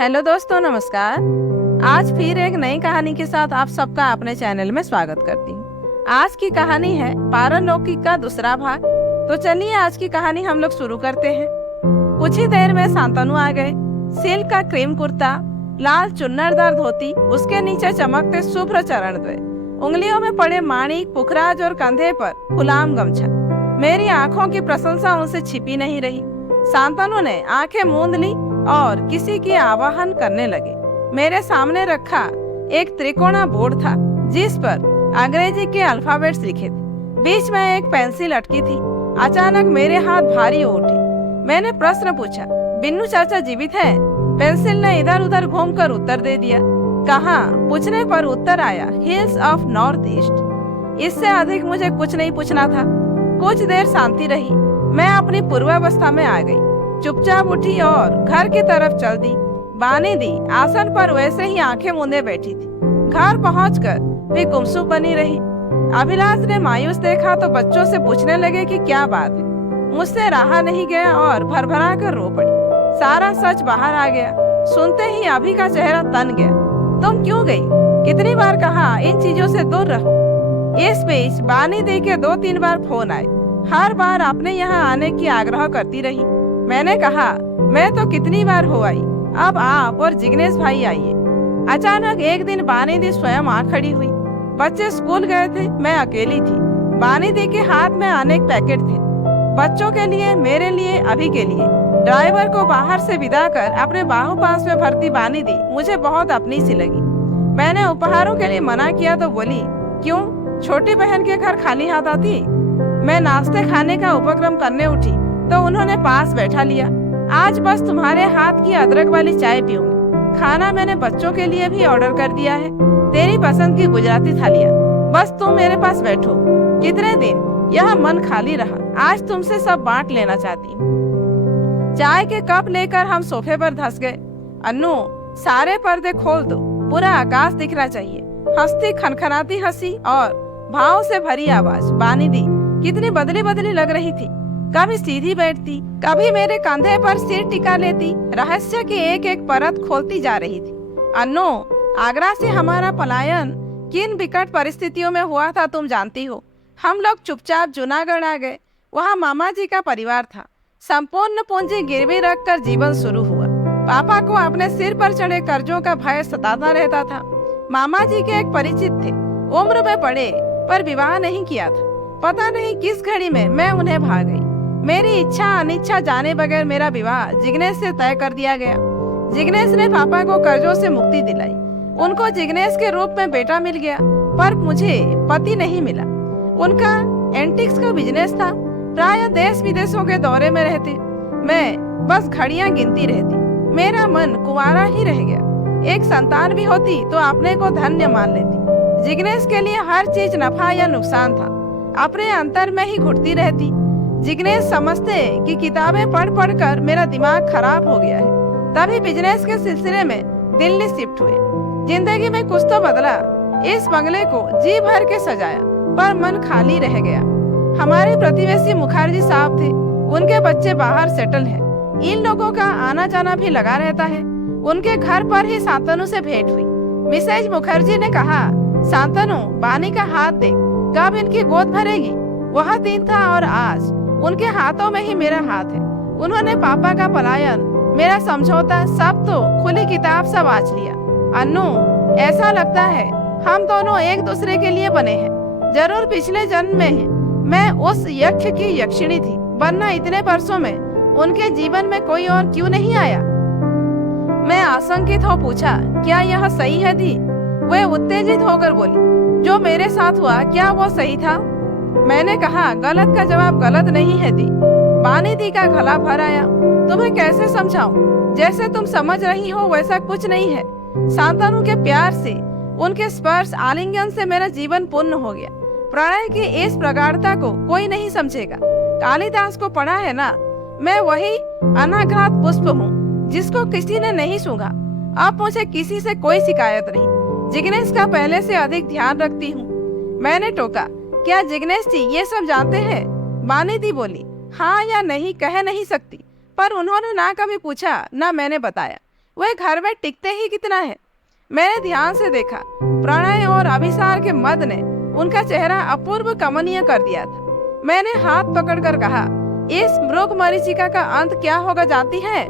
Hello दोस्तों, नमस्कार। आज फिर एक नई कहानी के साथ आप सबका अपने चैनल में स्वागत करती हूँ। आज की कहानी है पारलौकिक का दूसरा भाग। तो चलिए आज की कहानी हम लोग शुरू करते हैं। कुछ ही देर में शांतनु आ गए। सिल्क का क्रीम कुर्ता, लाल चुन्नरदार धोती, उसके नीचे चमकते शुभ्र चरणद्वय, उंगलियों में पड़े माणिक पुखराज और कंधे पर गुलाम गमछा। मेरी आंखों की प्रशंसा उनसे छिपी नहीं रही। शांतनु ने आंखें मूंद ली और किसी की आवाहन करने लगे। मेरे सामने रखा एक त्रिकोणा बोर्ड था जिस पर अंग्रेजी के अल्फाबेट्स लिखे थे। बीच में एक पेंसिल अटकी थी। अचानक मेरे हाथ भारी हो उठे। मैंने प्रश्न पूछा, बिन्नू चाचा जीवित है? पेंसिल ने इधर उधर घूमकर उत्तर दे दिया। कहाँ? पूछने पर उत्तर आया, हिल्स ऑफ नॉर्थ ईस्ट। इससे अधिक मुझे कुछ नहीं पूछना था। कुछ देर शांति रही। मैं अपनी पूर्वावस्था में आ गई। चुपचाप उठी और घर की तरफ चल दी। बानी दी आसन पर वैसे ही आंखें मूंदे बैठी थी। घर पहुंचकर भी गुमसुम बनी रही। अभिलाष ने मायूस देखा तो बच्चों से पूछने लगे कि क्या बात है। मुझसे रहा नहीं गया और भरभरा कर रो पड़ी। सारा सच बाहर आ गया। सुनते ही अभी का चेहरा तन गया। तुम क्यों गई? कितनी बार कहा इन चीजों से दूर रहो। इस बीच बानी दी के 2-3 बार फोन आए। हर बार अपने यहाँ आने की आग्रह करती रही। मैंने कहा, मैं तो कितनी बार हो आई, अब आप और जिग्नेश भाई आइए। अचानक एक दिन बानी दी स्वयं आ खड़ी हुई। बच्चे स्कूल गए थे, मैं अकेली थी। बानी दी के हाथ में अनेक पैकेट थे, बच्चों के लिए, मेरे लिए, अभी के लिए। ड्राइवर को बाहर से विदा कर अपने बाहुपास में भरती बानी दी मुझे बहुत अपनी सी लगी। मैंने उपहारों के लिए मना किया तो बोली, क्यों, छोटी बहन के घर खाली हाथ आती? मैं नाश्ते खाने का उपक्रम करने उठी तो उन्होंने पास बैठा लिया। आज बस तुम्हारे हाथ की अदरक वाली चाय पीऊंगी। खाना मैंने बच्चों के लिए भी ऑर्डर कर दिया है, तेरी पसंद की गुजराती थालियाँ। बस तुम मेरे पास बैठो। कितने दिन यह मन खाली रहा, आज तुमसे सब बांट लेना चाहती हूँ। चाय के कप लेकर हम सोफे पर धंस गए। अन्नू, सारे पर्दे खोल दो, पूरा आकाश दिखना चाहिए। हंसती खनखनाती हंसी और भाव से भरी आवाज। बानी दी कितनी बदली बदली लग रही थी। कभी सीधी बैठती, कभी मेरे कंधे पर सिर टिका लेती, रहस्य की एक एक परत खोलती जा रही थी। अन्नू, आगरा से हमारा पलायन किन विकट परिस्थितियों में हुआ था तुम जानती हो। हम लोग चुपचाप जूनागढ़ आ गए। वहाँ मामा जी का परिवार था। संपूर्ण पूंजी गिरवी रखकर जीवन शुरू हुआ। पापा को अपने सिर पर चढ़े कर्जों का भय सताता रहता था। मामा जी के एक परिचित थे, उम्र में बड़े, पर विवाह नहीं किया था। पता नहीं किस घड़ी में मैं उन्हें भा गई। मेरी इच्छा अनिच्छा जाने बगैर मेरा विवाह जिग्नेश से तय कर दिया गया। जिग्नेश ने पापा को कर्जों से मुक्ति दिलाई। उनको जिग्नेश के रूप में बेटा मिल गया, पर मुझे पति नहीं मिला। उनका एंटिक्स का बिजनेस था। प्राय देश विदेशों के दौरे में रहते। मैं बस घड़ियां गिनती रहती। मेरा मन कुंवारा ही रह गया। एक संतान भी होती तो अपने को धन्य मान लेती। जिग्नेश के लिए हर चीज नफा या नुकसान था। अपने अंतर में ही घुटती रहती। जिग्नेश समझते कि किताबें पढ़ पढ़ कर मेरा दिमाग खराब हो गया है। तभी बिजनेस के सिलसिले में दिल्ली शिफ्ट हुए। जिंदगी में कुछ तो बदला। इस बंगले को जी भर के सजाया, पर मन खाली रह गया। हमारे प्रतिवेशी मुखर्जी साहब थे। उनके बच्चे बाहर सेटल हैं। इन लोगों का आना जाना भी लगा रहता है। उनके घर पर ही शांतनु से भेंट हुई। मिसेज मुखर्जी ने कहा, शांतनु, बानी का हाथ देख, कब इनकी गोद भरेगी। वह दिन था और आज उनके हाथों में ही मेरा हाथ है। उन्होंने पापा का पलायन, मेरा समझौता, सब तो खुली किताब सा वाच लिया। अन्नू, ऐसा लगता है हम दोनों एक दूसरे के लिए बने हैं। जरूर पिछले जन्म में मैं उस यक्ष की यक्षिणी थी, वरना इतने वर्षों में उनके जीवन में कोई और क्यों नहीं आया। मैं आशंकित हो पूछा, क्या यह सही है दी? वह उत्तेजित होकर बोली, जो मेरे साथ हुआ क्या वो सही था? मैंने कहा, गलत का जवाब गलत नहीं है दी। बानी दी का गला भर आया। तुम्हें कैसे समझाऊं? जैसे तुम समझ रही हो वैसा कुछ नहीं है। शांतनु के प्यार से, उनके स्पर्श आलिंगन से मेरा जीवन पूर्ण हो गया। प्रणय की इस प्रगाढ़ता को कोई नहीं समझेगा। कालिदास को पढ़ा है ना, मैं वही अनाघ्रात पुष्प हूँ जिसको किसी ने नहीं सूंघा। अब मुझे किसी से कोई शिकायत नहीं। जिग्नेश का पहले से अधिक ध्यान रखती हूँ। मैंने टोका, क्या जिग्नेश जी ये सब जानते हैं? बानी दी बोली, हाँ या नहीं कह नहीं सकती, पर उन्होंने ना कभी पूछा ना मैंने बताया। वे घर में टिकते ही कितना है। मैंने ध्यान से देखा, प्रणय और अभिसार के मद ने उनका चेहरा अपूर्व कमनीय कर दिया था। मैंने हाथ पकड़कर कहा, इस मृग मरीचिका का अंत क्या होगा जानती है?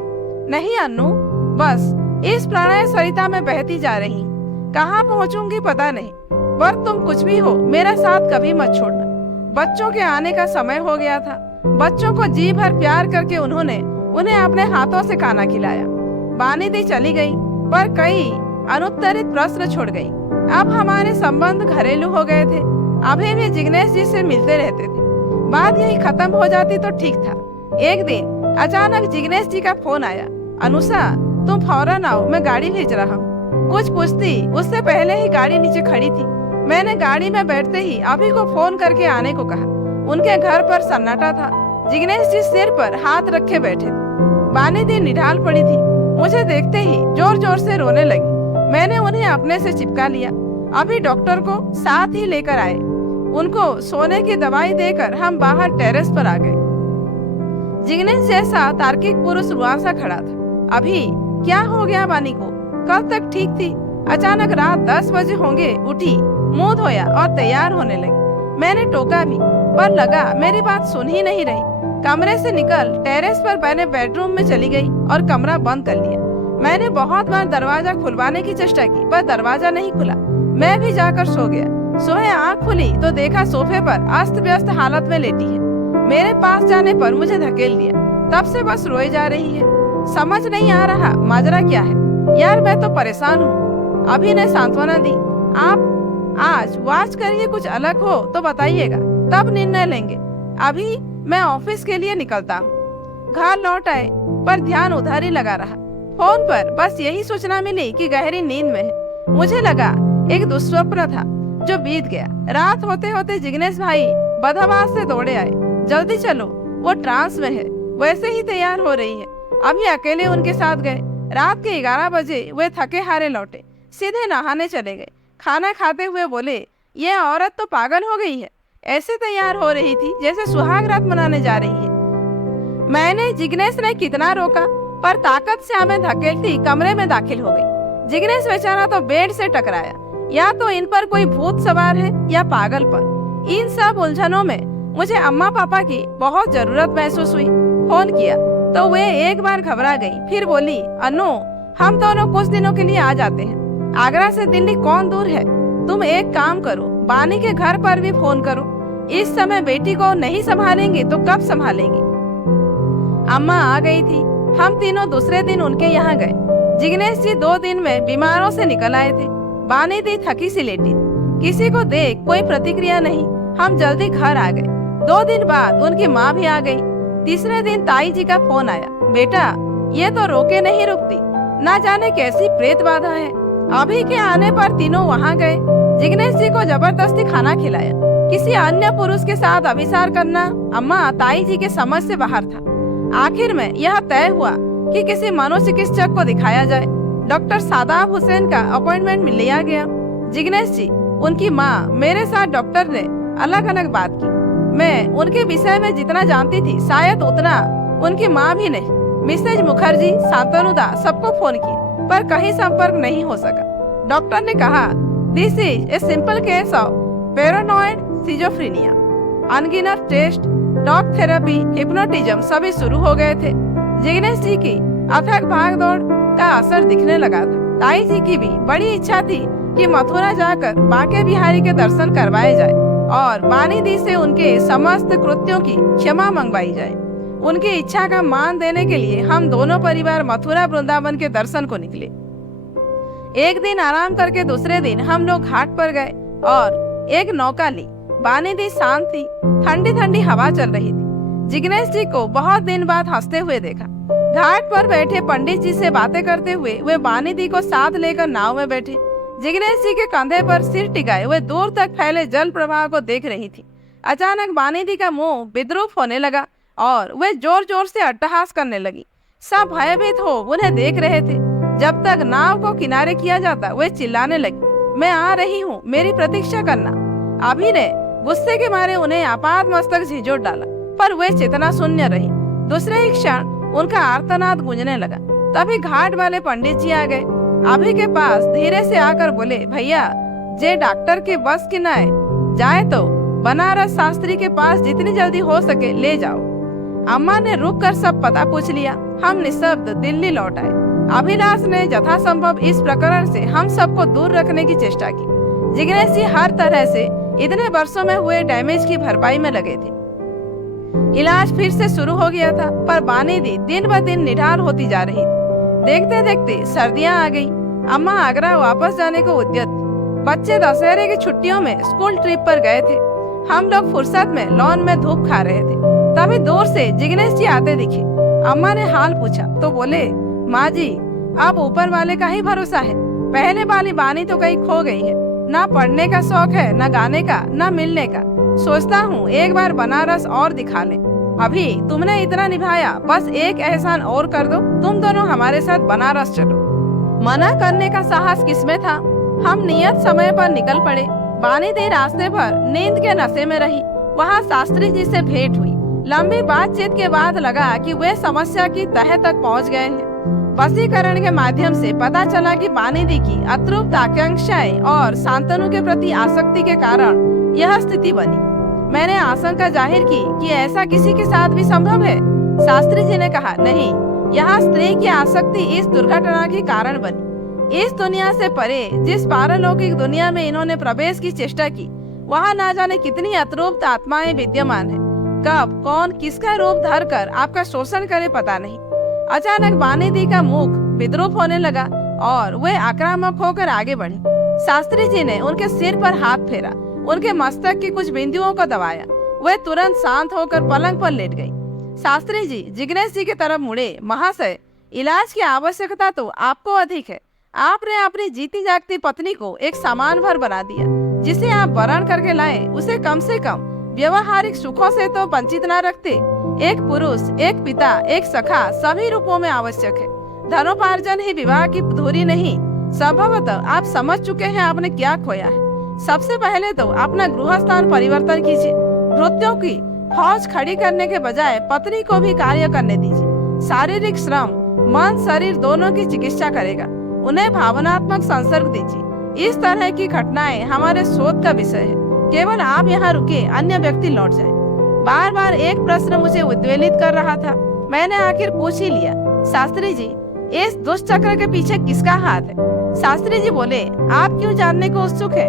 नहीं अन्नू, बस इस प्रणय सरिता में बहती जा रही, कहाँ पहुँचूंगी पता नहीं, पर तुम कुछ भी हो मेरा साथ कभी मत छोड़ना। बच्चों के आने का समय हो गया था। बच्चों को जी भर प्यार करके उन्होंने उन्हें अपने हाथों से खाना खिलाया। बानीदी चली गई, पर कई अनुत्तरित प्रश्न छोड़ गई। अब हमारे संबंध घरेलू हो गए थे। अभी भी जिग्नेश जी से मिलते रहते थे। बात यही खत्म हो जाती तो ठीक था। एक दिन अचानक जिग्नेश जी का फोन आया, अनुषा तुम फौरन आओ, मैं गाड़ी भेज रहा हूँ। कुछ पूछती उससे पहले ही गाड़ी नीचे खड़ी थी। मैंने गाड़ी में बैठते ही अभी को फोन करके आने को कहा। उनके घर पर सन्नाटा था। जिग्नेश जी सिर पर हाथ रखे बैठे थे। बानीदी निढाल पड़ी थी। मुझे देखते ही जोर जोर से रोने लगी। मैंने उन्हें अपने से चिपका लिया। अभी डॉक्टर को साथ ही लेकर आए। उनको सोने की दवाई देकर हम बाहर टेरेस पर आ गए। जिग्नेश जैसा तार्किक पुरुष वहां सा खड़ा था। अभी क्या हो गया बानी को? कल तक ठीक थी, अचानक रात 10 बजे होंगे उठी, मुंह धोया और तैयार होने लगी। मैंने टोका भी, पर लगा मेरी बात सुन ही नहीं रही। कमरे से निकल टेरेस पर बने बेडरूम में चली गई और कमरा बंद कर लिया। मैंने बहुत बार दरवाजा खुलवाने की चेष्टा की, पर दरवाजा नहीं खुला। मैं भी जाकर सो गया। सुबह आँख खुली तो देखा सोफे पर अस्त व्यस्त हालत में लेटी है। मेरे पास जाने पर मुझे धकेल दिया। तब से बस रोए जा रही है। समझ नहीं आ रहा माजरा क्या है। यार मैं तो परेशान हूँ। अभी ने सांत्वना दी, आप आज वॉच करिए, कुछ अलग हो तो बताइएगा, तब निर्णय लेंगे। अभी मैं ऑफिस के लिए निकलता हूँ। घर लौट आए, पर ध्यान उधर ही लगा रहा। फोन पर बस यही सूचना मिली कि गहरी नींद में है। मुझे लगा एक दुस्वप्न था जो बीत गया। रात होते होते जिग्नेश भाई बदहवास से दौड़े आए। जल्दी चलो, वो ट्रांस में है, वैसे ही तैयार हो रही है। अभी अकेले उनके साथ गए। रात के 11 बजे वे थके हारे लौटे, सीधे नहाने चले गए। खाना खाते हुए बोले, ये औरत तो पागल हो गई है, ऐसे तैयार हो रही थी जैसे सुहाग रात मनाने जा रही है। मैंने जिग्नेश ने कितना रोका, पर ताकत से हमें धकेलती कमरे में दाखिल हो गई। जिग्नेश बेचारा तो बेड से टकराया। या तो इन पर कोई भूत सवार है या पागलपन। इन सब उलझनों में मुझे अम्मा पापा की बहुत जरूरत महसूस हुई। फोन किया तो वे एक बार घबरा गई, फिर बोली, अनु हम दोनों कुछ दिनों के लिए आ जाते हैं। आगरा से दिल्ली कौन दूर है। तुम एक काम करो, बानी के घर पर भी फोन करो। इस समय बेटी को नहीं संभालेंगे तो कब संभालेंगे। अम्मा आ गई थी। हम तीनों दूसरे दिन उनके यहाँ गए। जिग्नेश जी 2 दिन में बीमारों से निकल आए थे। बानी दी थकी सी लेटी। किसी को देख कोई प्रतिक्रिया नहीं। हम जल्दी घर आ गए। 2 दिन बाद उनकी माँ भी आ गई। तीसरे दिन ताई जी का फोन आया, बेटा ये तो रोके नहीं रुकती, ना जाने कैसी प्रेत बाधा है। अभी के आने पर तीनों वहाँ गए। जिग्नेश जी को जबरदस्ती खाना खिलाया। किसी अन्य पुरुष के साथ अभिसार करना अम्मा ताई जी के समझ से बाहर था। आखिर में यह तय हुआ कि किसी मनोचिकित्सक को दिखाया जाए। डॉक्टर सादाब हुसैन का अपॉइंटमेंट लिया गया। जिग्नेश जी, उनकी माँ, मेरे साथ डॉक्टर ने अलग अलग बात की। मैं उनके विषय में जितना जानती थी शायद उतना उनकी माँ भी नहीं। मिसेज मुखर्जी, शांतनु दास सबको फोन किए, पर कहीं संपर्क नहीं हो सका। डॉक्टर ने कहा, this is a simple case of paranoid schizophrenia. अनगिनत टेस्ट, टॉक थेरेपी, हिप्नोटिज्म सभी शुरू हो गए थे। जिग्नेश जी की अथक भागदौड़ का असर दिखने लगा था। ताई जी की भी बड़ी इच्छा थी कि मथुरा जाकर बांके बिहारी के दर्शन करवाए जाए और बानी दी से उनके समस्त कृत्यों की क्षमा मंगवाई जाए। उनकी इच्छा का मान देने के लिए हम दोनों परिवार मथुरा वृंदावन के दर्शन को निकले। एक दिन आराम करके दूसरे दिन हम लोग घाट पर गए और एक नौका ली। बानी दी शांत थी। ठंडी ठंडी हवा चल रही थी। जिग्नेश जी को बहुत दिन बाद हंसते हुए देखा। घाट पर बैठे पंडित जी से बातें करते हुए वे बानी दी को साथ लेकर नाव में बैठे। जिग्नेश जी के कंधे पर सिर टिकाए वे दूर तक फैले जल प्रवाह को देख रही थी। अचानक बानी दी का मुंह विद्रूप होने लगा और वे जोर जोर से अट्टहास करने लगी। सब भयभीत हो उन्हें देख रहे थे। जब तक नाव को किनारे किया जाता वे चिल्लाने लगी, मैं आ रही हूँ, मेरी प्रतीक्षा करना। अभी ने गुस्से के मारे उन्हें आपात मस्तक झिझोड़ डाला, पर वे चेतना शून्य रही। दूसरे ही क्षण उनका आर्तनाद गूंजने लगा। तभी घाट वाले पंडित जी आ गए। अभी के पास धीरे से आकर बोले, भैया जे डॉक्टर के बस की ना है, जाए तो बनारस शास्त्री के पास जितनी जल्दी हो सके ले जाओ। अम्मा ने रुक कर सब पता पूछ लिया। हम निःशब्द दिल्ली लौट आए। अभिलाष ने यथासंभव इस प्रकरण से हम सबको दूर रखने की चेष्टा की। जिग्नेश जी हर तरह से इतने वर्षों में हुए डैमेज की भरपाई में लगे थे। इलाज फिर से शुरू हो गया था, पर बानीदी दिन ब दिन निढाल होती जा रही थी। देखते देखते सर्दियां आ गई। अम्मा आगरा वापस जाने को उद्यत थी। बच्चे दशहरे की छुट्टियों में स्कूल ट्रिप पर गए थे। हम लोग फुर्सत में लॉन में धूप खा रहे थे। तभी दूर से जिग्नेश जी आते दिखे। अम्मा ने हाल पूछा तो बोले, माँ जी अब ऊपर वाले का ही भरोसा है। पहले वाली बानी तो कहीं खो गई है। ना पढ़ने का शौक है, ना गाने का, ना मिलने का। सोचता हूँ एक बार बनारस और दिखा ले। अभी तुमने इतना निभाया, बस एक एहसान और कर दो, तुम दोनों हमारे साथ बनारस चलो। मना करने का साहस किसमें था। हम नियत समय पर निकल पड़े। बानीदी रास्ते पर नींद के नशे में रही। वहाँ शास्त्री जी से भेंट हुई। लंबी बातचीत के बाद लगा कि वे समस्या की तह तक पहुँच गए हैं। वशीकरण के माध्यम से पता चला कि बानीदी की अतृप्त आकांक्षाएं और शांतनु के प्रति आसक्ति के कारण यह स्थिति बनी। मैंने आशंका जाहिर की कि ऐसा किसी के साथ भी संभव है। शास्त्री जी ने कहा, नहीं, यहाँ स्त्री की आसक्ति इस दुर्घटना के कारण बनी। इस दुनिया से परे जिस पारलौकिक दुनिया में इन्होंने प्रवेश की चेष्टा की, वहाँ ना जाने कितनी अतृप्त आत्माएं विद्यमान है। कब कौन किसका रूप धर कर आपका शोषण करे पता नहीं। अचानक बानीदी का मुख विद्रूप होने लगा और वे आक्रामक होकर आगे बढ़ी। शास्त्री जी ने उनके सिर पर हाथ फेरा, उनके मस्तक की कुछ बिंदुओं को दबाया। वे तुरंत शांत होकर पलंग पर लेट गई। शास्त्री जी जिग्नेश जी की तरफ मुड़े, महाशय, इलाज की आवश्यकता तो आपको अधिक है। आपने अपनी जीती जागती पत्नी को एक सामान भर बना दिया। जिसे आप वरण करके लाए, उसे कम से कम व्यवहारिक सुखों से तो वंचित न रखते। एक पुरुष, एक पिता, एक सखा सभी रूपों में आवश्यक है। धनोपार्जन ही विवाह की धुरी नहीं। संभवतः आप समझ चुके हैं आपने क्या खोया है। सबसे पहले तो अपना गृह स्थान परिवर्तन कीजिए। भृत्यों की फौज खड़ी करने के बजाय पत्नी को भी कार्य करने दीजिए। शारीरिक श्रम मन शरीर दोनों की चिकित्सा करेगा। उन्हें भावनात्मक संसर्ग दीजिए। इस तरह की घटनाएं हमारे शोध का विषय है। केवल आप यहाँ रुके, अन्य व्यक्ति लौट जाए। बार बार एक प्रश्न मुझे उद्वेलित कर रहा था। मैंने आखिर पूछ ही लिया, शास्त्री जी, इस दुष्चक्र के पीछे किसका हाथ है? शास्त्री जी बोले, आप क्यों जानने को उत्सुक है?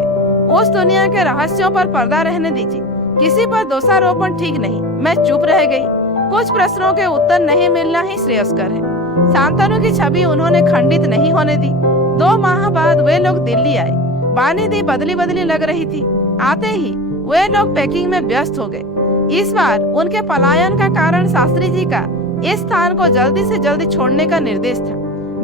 उस दुनिया के रहस्यों पर पर्दा रहने दीजिए। किसी पर दोषारोपण ठीक नहीं। मैं चुप रह गई। कुछ प्रश्नों के उत्तर नहीं मिलना ही श्रेयस्कर है। शांतनु की छवि उन्होंने खंडित नहीं होने दी। 2 माह बाद वे लोग दिल्ली आए। बानीदी बदली बदली लग रही थी। आते ही वे लोग पैकिंग में व्यस्त हो गए। इस बार उनके पलायन का कारण शास्त्री जी का इस स्थान को जल्दी से जल्दी छोड़ने का निर्देश था।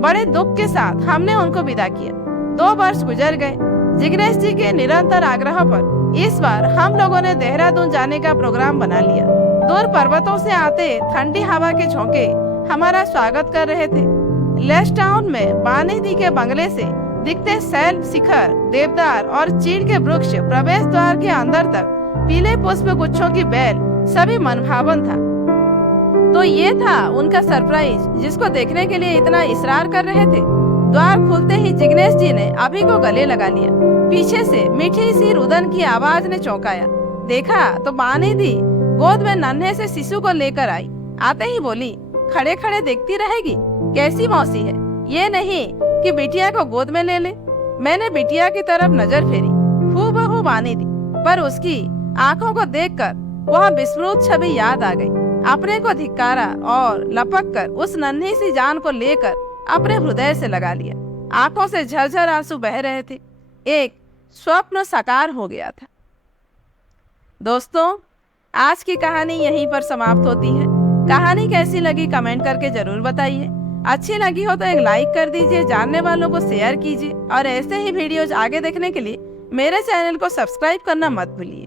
बड़े दुख के साथ हमने उनको विदा किया। 2 वर्ष गुजर गए। जिग्नेश जी के निरंतर आग्रह पर इस बार हम लोगों ने देहरादून जाने का प्रोग्राम बना लिया। दूर पर्वतों से आते ठंडी हवा के झोंके हमारा स्वागत कर रहे थे। लेस टाउन में बानीदी के बंगले से दिखते शैल शिखर, देवदार और चीड़ के वृक्ष, प्रवेश द्वार के अंदर तक पीले पुष्प गुच्छों की बेल, सभी मनभावन था। तो ये था उनका सरप्राइज, जिसको देखने के लिए इतना इसरार कर रहे थे। द्वार खुलते ही जिग्नेश जी ने अभी को गले लगा लिया। पीछे से मीठी सी रुदन की आवाज ने चौंकाया। देखा तो बानीदी गोद में नन्हे से शिशु को लेकर आई। आते ही बोली, खड़े खड़े देखती रहेगी, कैसी मौसी है? ये नहीं कि बिटिया को गोद में ले ले। मैंने बिटिया की तरफ नजर फेरी। हूबहू बानीदी, पर उसकी आंखों को देखकर वह विस्मृत छवि याद आ गई। अपने को धिक्कारा और लपक कर उस नन्ही सी जान को लेकर अपने हृदय से लगा लिया। आंखों से झरझर आंसू बह रहे थे। एक स्वप्न साकार हो गया था। दोस्तों, आज की कहानी यहीं पर समाप्त होती है। कहानी कैसी लगी कमेंट करके जरूर बताइए। अच्छी लगी हो तो एक लाइक कर दीजिए, जानने वालों को शेयर कीजिए और ऐसे ही वीडियोज आगे देखने के लिए मेरे चैनल को सब्सक्राइब करना मत भूलिए।